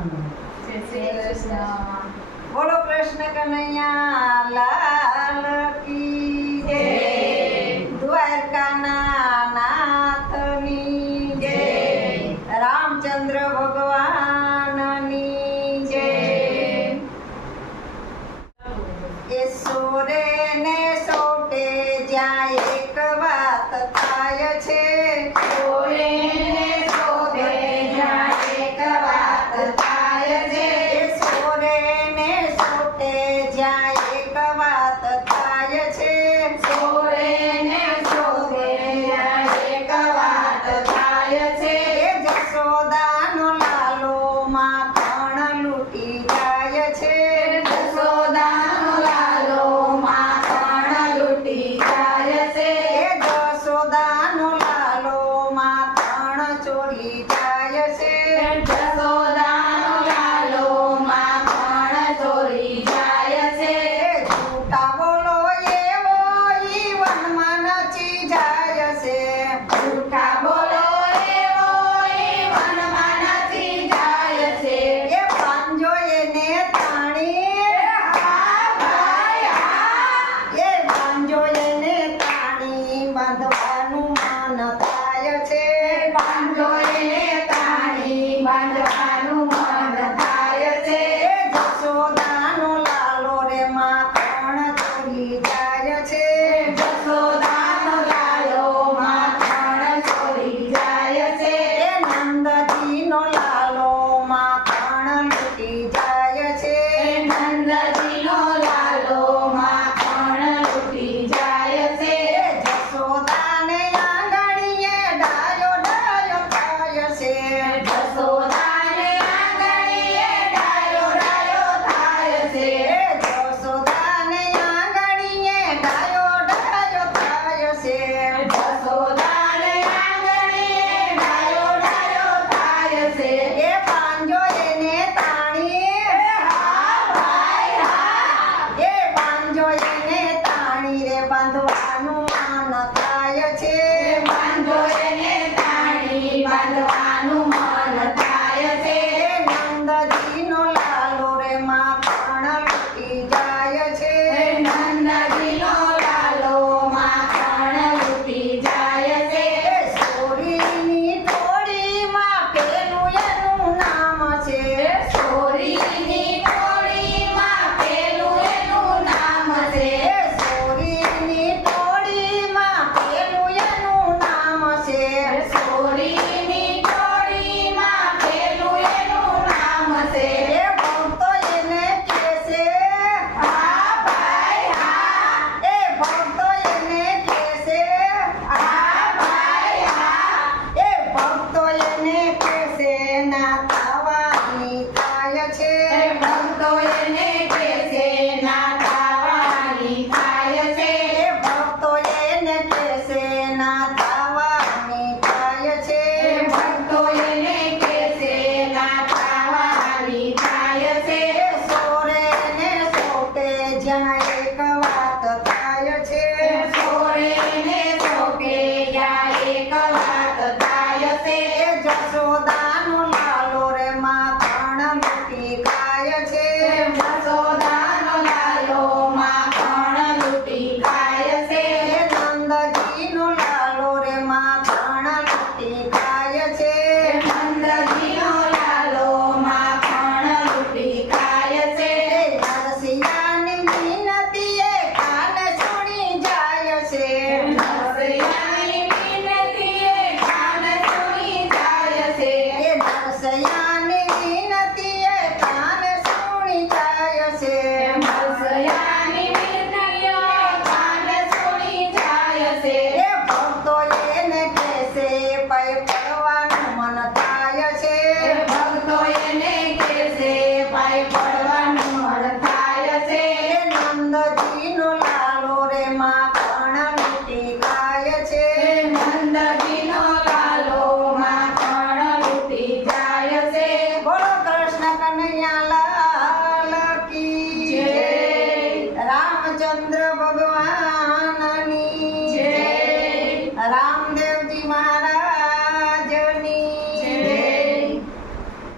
જય શ્રી કૃષ્ણ. બોલો કૃષ્ણ કનૈયા લાલ કી જય. દ્વારકાના નાથની જય. રામચંદ્ર ભગવાનની જય. એ સોરે ને સોટે જ્યાં એક વાત થાય છે. સોરે ને સોટે જ્યાં એક વાત થાય છે. સોરે ને સોટે જ્યાં એક વાત થાય છે. સોરે ને સોટે જ્યાં એક વાત થાય છે. એ જશોદાનો લાલો માખણ લૂટી જાય છે. જશોદાનો લાલો માખણ લૂટી જાય છે. એ જશોદાનો લાલો માખણ ચોરી જાય છે. જશોદાનો લાલો માખણ ચોરી જાય છે. એ જૂઠા બોલો એવો ઈ વનમાં નચી જાય છે. જૂઠા બોલો એવો ઈ વનમાં નથી જાય છે. એ પાંજો એને તાણી હા ભાઈ હા. એ પાંજો એને તાણી બાંધવાનું મન થાય છે. પાંજો એને તાણી બાંધવાનું મન થાય છે. એ જશોદાનો લાલો રે માખણ ચોરી જાય છે. જશોદાનો લાલો માખણ ચોરી જાય છે. એ નંદજીનો લાલો માખણ લૂટી જાય છે. નંદજીનો લાલો માખણ લૂટી જાય છે. એ જશોદાને આંગણીએ ડાયો ડાયો થાય છે. જશોદાને આંગણીએ ડાયો ડાયો થાય છે. એ જશોદાને આંગણીએ ડાયો ડાયો થાય છે. જશોદાને આંગણીએ ડાયો ડાયો થાય છે. એ પાંજો એને તાણી હા ભાઈ હા. એ પાંજો એને તાણી રે બાંધવાનું મન થાય છે. બાંધો એને તાળી બાંધવાનું મન થાય છે.